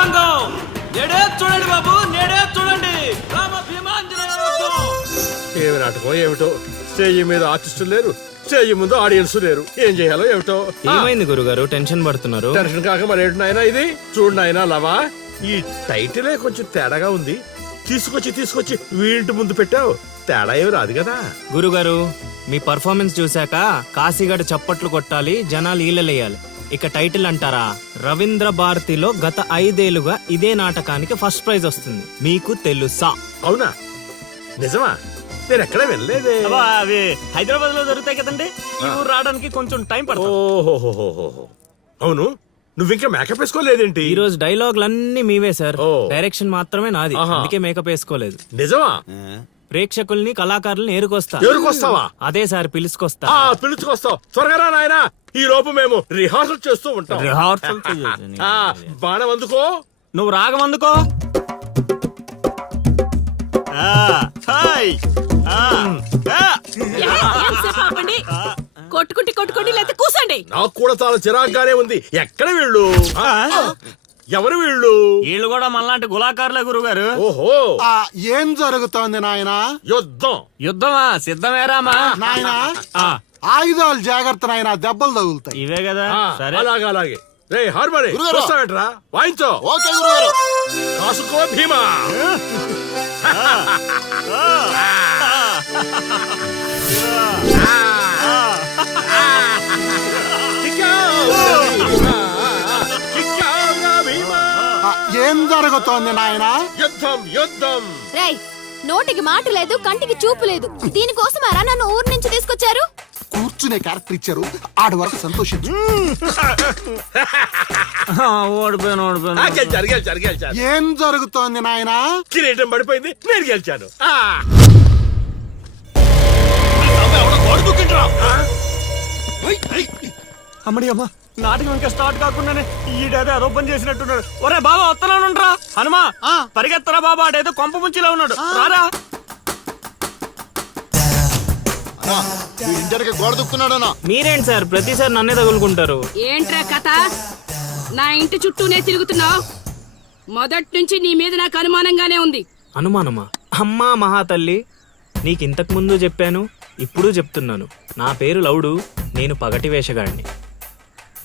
రణరంగం నేడే చూడండి బాబు, నేడే చూడండి. రామ భీమాంజనేయ యుద్ధం. ఏమి నాటకం ఏమిటో, స్టేజ్ మీద ఆర్టిస్టులు లేరు, స్టేజ్ ముందు ఆడియన్స్ లేరు, ఏం చేయాలో ఏమిటో. ఏమైంది గురుగారు, టెన్షన్ పడుతున్నారు? టెన్షన్ కాక మరేంటి నాయనా ఇది? చూడు నాయనా లవా, ఈ టైటిలే కొంచెం తేడాగా ఉంది. తీసుకొచ్చి వీడింటి ముందు పెట్టావు, తేడా ఏమి రాదు కదా. గురుగారు, మీ పర్ఫార్మెన్స్ చూశాక కాశీగడ చప్పట్లు కొట్టాలి, జనాలు ఈలలేయాలి. ఇక టైటిల్ అంటారా? రవీంద్ర భారతిలో గత 5 ఏళ్లుగా ఇదే నాటకానికి ఫస్ట్ ప్రైజ్ వస్తుంది. మీకు తెలుసా? అవునా? నిజమా? నేను ఎక్కడ వెళ్ళలేదే. అవి హైదరాబాద్ లో దొరుకుతాయి కదండి, ఈ ఊరు రావడానికి కొంచెం టైం పడుతుంది. ఓహోహోహోహో. అవును, నువ్వింకా మేకప్ వేసుకోలేదేంటి? ఈ రోజు డైలాగులన్నీ మీవే సార్, ఓ. డైరెక్షన్ మాత్రమే నాది, ఆహా. అందుకే మేకప్ వేసుకోలేదు. నిజమా? ప్రేక్షకుల్ని కళాకారుల్ని ఏరుకొస్తా. ఎవరికొస్తావా? అదే సార్, పిలుచుకొస్తా. పిలుచుకొస్తావు, త్వరగా రా నాయనా. ఈ లోపు మేము రిహార్సల్ చేస్తూ ఉంటాం. బాణం అందుకో. నువ్వు రాగం అందుకో. కొట్టుకుంటే లేకపోతే కూసండి. నాకు కూడా చాలా చిరాగ్గానే ఉంది. ఎక్కడ వీళ్ళు? ఎవరు వీళ్ళు? వీళ్ళు కూడా మనలాంటి గులాకారులే గురుగారు. ఓహో, ఏం జరుగుతోంది నాయనా? యుద్ధం. యుద్ధమా? సిద్ధమేరామా నాయనా ఆయుధాలు జాగ్రత్త నాయనా, దెబ్బలు తగులుతాయి. ఇవే కదా. సరే, అలాగే. రే హార్మోని వస్తావేట్రా? వాయించో. ఓకే గురుగారు. కాసుకో భీమా. ఏం జరుగుతోంది నాయనా? యుద్ధం. రేయ్, నోటికి మాట లేదు, కంటికి చూపు లేదు. దీనికోసమారా నన్ను ఊరు నుంచి తీసుకొచ్చారు? కూర్చునే క్యారెక్టర్ ఇచ్చారు, ఆడి వరకు సంతోషించు. గెలిచారు. ఏం జరుగుతోంది నాయనా? కిరీటం పడిపోయింది, నేను గెలిచాను. అమ్మడి అమ్మ, నాటకం ఇంకా స్టార్ట్ కాకుండానే ఈడేదో అదో పని చేసినట్టున్నాడు. ఒరే బాబా, వస్తున్నానుండ్రా. హనుమా, పరిగెత్తరా బాబా, ఆడేదో కొంప ముంచిలో ఉన్నాడు. రారా. ఇంటర్కి గోడ దుక్కున్నాడనా? మీరేంటి సార్ ప్రతిసారి నన్నే తగులుకుంటారు? ఏంట్రా కథ? నా ఇంటి చుట్టూనే తిరుగుతున్నావు. మొదటి నుంచి నీ మీద నాకు అనుమానంగానే ఉంది. అనుమానమా? అమ్మా మహాతల్లి, నీకింతకు ముందు చెప్పాను, ఇప్పుడు చెప్తున్నాను. నా పేరు లౌడు, నేను పగటి వేషగాడిని.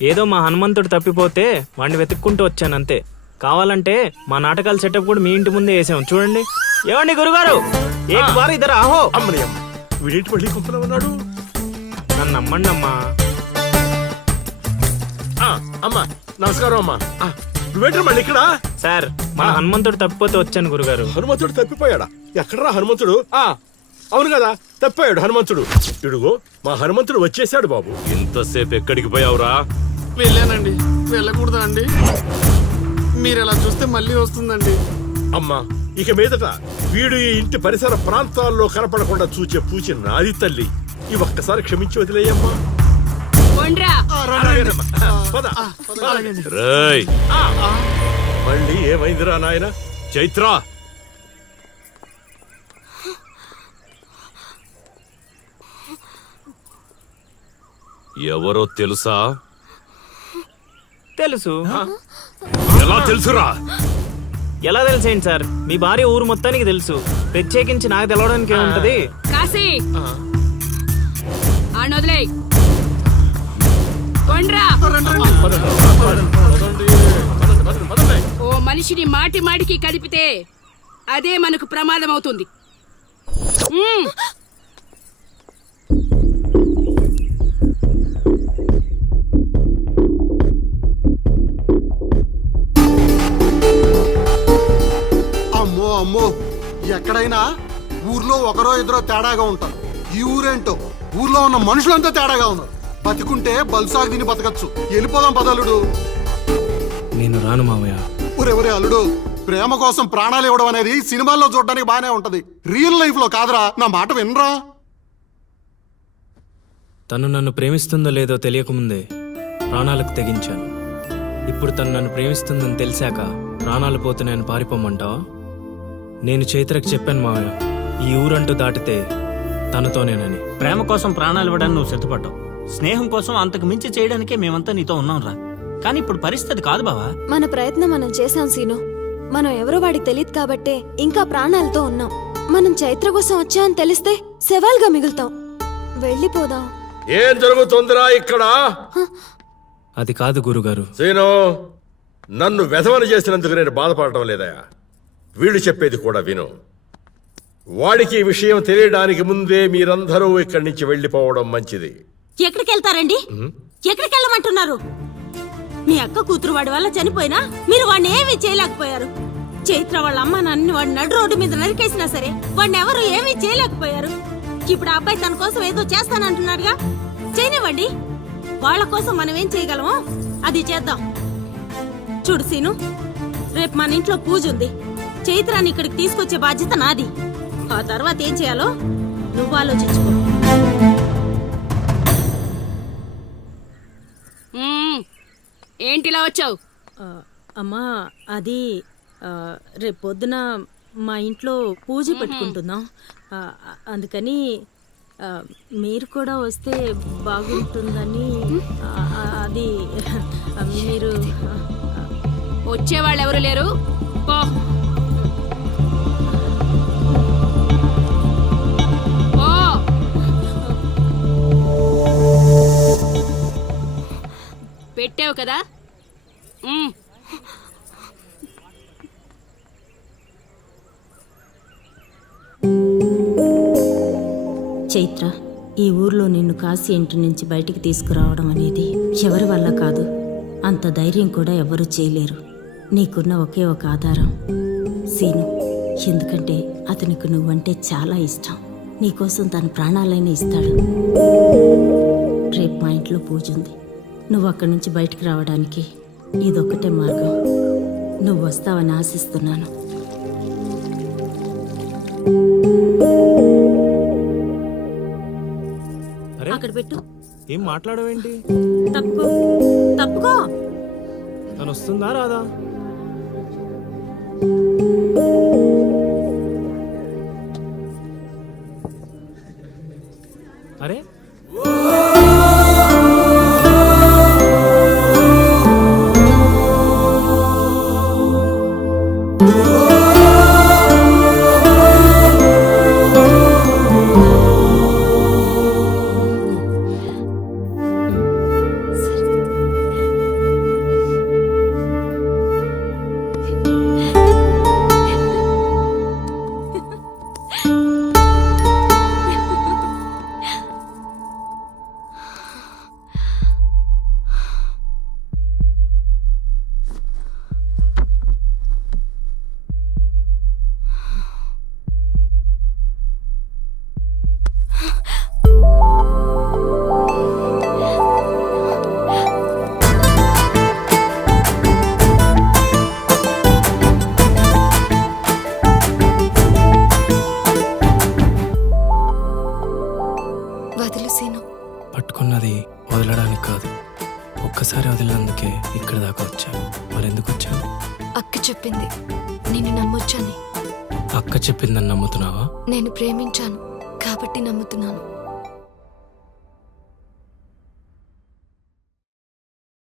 ఏదో మా హనుమంతుడు తప్పిపోతే వాడిని వెతుక్కుంటూ వచ్చానంతే. కావాలంటే మా నాటకాల సెటప్ కూడా మీ ఇంటి ముందే వేసాం, చూడండి. ఏమండి గురుగారు, ఏక్ బార్ ఇద్దరు ఆహో. అమ్మని అమ్మ, వీడింటి మళ్ళీ కుంపలో ఉన్నాడు. నన్ను నమ్మండి అమ్మా. అమ్మా నమస్కారం అమ్మా. నువ్వేంటి మళ్ళీ ఇక్కడ? సార్, మా హనుమంతుడు తప్పిపోతే వచ్చాను గురుగారు. హనుమంతుడు తప్పిపోయాడా? ఎక్కడరా హనుమంతుడు? అవును కదా, తప్పిపోయాడు హనుమంతుడు. ఇడుగో మా హనుమంతుడు వచ్చేసాడు బాబు. ఇంతసేపు ఎక్కడికి పోయావురా? వెళ్ళానండి. వెళ్ళకూడదా అండి? మీరు ఎలా చూస్తే మళ్ళీ వస్తుందండి. అమ్మా, ఇక మీదట వీడు ఈ ఇంటి పరిసర ప్రాంతాల్లో కనపడకుండా చూచే పూచి నాది తల్లి. ఈ ఒక్కసారి క్షమించి వదిలేయమ్మా. పద. మళ్ళీ ఏమైందిరా నాయన? చైత్ర, ఎవరో తెలుసా? తెలుసు. ఎలా తెలుసురా? ఎలా తెలుసేంటి సార్, మీ భార్య ఊరు మొత్తానికి తెలుసు. ప్రత్యేకించి నాకు తెలవడానికి ఏముంటది? కాశీ, ఆనొదిలే. ఓ మనిషిని మాటి మాటికి కదిపితే అదే మనకు ప్రమాదం అవుతుంది. అమ్మో, ఎక్కడైనా ఊర్లో ఒకరో ఇద్దరో తేడాగా ఉంటారు. ఈ ఊరేంటో ఊర్లో ఉన్న మనుషులంతా తేడాగా ఉన్నారు. బతికుంటే బల్సాగు తిని బతకచ్చు. వెళ్ళిపోదాం పదలుడు. నేను రాను మావయ్య. ఒరే అల్లుడు, ప్రేమ కోసం ప్రాణాలు ఇవ్వడం అనేది సినిమాల్లో చూడడానికి బానే ఉంటది, రియల్ లైఫ్ లో కాదురా. నా మాట వినరా? తను నన్ను ప్రేమిస్తుందో లేదో తెలియకముందే ప్రాణాలకు తెగించాను. ఇప్పుడు తను నన్ను ప్రేమిస్తుందని తెలిసాక ప్రాణాలు పోతున్నాయని పారిపోమంటావా? నేను చైత్రకు చెప్పాను మావయ్య, ఈ ఊరంటూ దాటితే తనతోనేనని. ప్రేమ కోసం ప్రాణాలు ఇవ్వడానికి నువ్వు సిద్ధపడ్డావు. స్నేహం కోసం అంతకు మించి చేయడానికే మేమంతా నీతో ఉన్నాం రా. కానీ ఇప్పుడు పరిస్థితి కాదు బావా. మన ప్రయత్నం మనం చేశాం సీను. మనం ఎవరో వాడికి తెలియదు కాబట్టే ఇంకా ప్రాణాలతో ఉన్నాం. మనం చైత్ర కోసం వచ్చామని తెలిస్తే శవాల్గా మిగులుతాం. వెళ్ళిపోదాం. ఏం జరుగుతుందిరా ఇక్కడ? అది కాదు గురుగారు. సీను, నన్ను వెధవని చేసినందుకు నేను బాధపడటం లేదయా. వీడు చెప్పేది కూడా విను. వాడికి ఈ విషయం తెలియడానికి ముందే మీరందరూ ఇక్కడి నుంచి వెళ్ళిపోవడం మంచిది. ఎక్కడికి వెళ్తారండి? ఎక్కడికి వెళ్ళమంటున్నారు? మీ అక్క కూతురు వాడి వల్ల చనిపోయినా మీరు వాడిని ఏమీ చేయలేకపోయారు. చైత్ర వాళ్ళ అమ్మ నాన్న వాడి నడు రోడ్డు మీద నరికేసినా సరే వాడిని ఎవరు ఏమీ చేయలేకపోయారు. ఇప్పుడు ఆ అబ్బాయి తన కోసం ఏదో చేస్తానంటున్నాడుగా, చేయనివ్వండి. వాళ్ళ కోసం మనం ఏం చేయగలమో అది చేద్దాం. చూడు సీను, రేపు మన ఇంట్లో పూజ ఉంది. చైత్రాన్ని ఇక్కడికి తీసుకొచ్చే బాధ్యత నాది. ఆ తర్వాత ఏం చేయాలో నువ్వు ఆలోచించుకో. ఏంటిలా వచ్చావు? అమ్మా, అది రేపు పొద్దున మా ఇంట్లో పూజ పెట్టుకుంటున్నాం. అందుకని మీరు కూడా వస్తే బాగుంటుందని. అది మీరు వచ్చేవాళ్ళు ఎవరు లేరు, పో. పో. పెట్టావు కదా. చైత్ర, ఈ ఊర్లో నిన్ను కాశీ ఇంటి నుంచి బయటికి తీసుకురావడం అనేది ఎవరి వల్ల కాదు. అంత ధైర్యం కూడా ఎవరూ చేయలేరు. నీకున్న ఒకే ఒక ఆధారం సీను. ఎందుకంటే అతనికి నువ్వంటే చాలా ఇష్టం. నీకోసం తన ప్రాణాలైనా ఇస్తాడు. రేపు మా ఇంట్లో పూజ ఉంది. నువ్వు అక్కడి నుంచి బయటికి రావడానికి ఇదొక్కటే మార్గం. నువ్వు వస్తావని ఆశిస్తున్నాను. అక్కడ పెట్టు. ఏం మాట్లాడవేంటి? తప్పుకో, తప్పుకో. తను వస్తుందా రాదా? అరే, వదిలు సీను. పట్టుకున్నది వదలడానికి కాదు, ఒక్కసారి వదిలినందుకే ఇక్కడ దాకా వచ్చావు. మరెందుకు వచ్చావు? అక్క చెప్పింది, నిన్ను నమ్మొచ్చని. అక్క చెప్పిందని నమ్ముతున్నావా? నేను ప్రేమించాను కాబట్టి నమ్ముతున్నాను.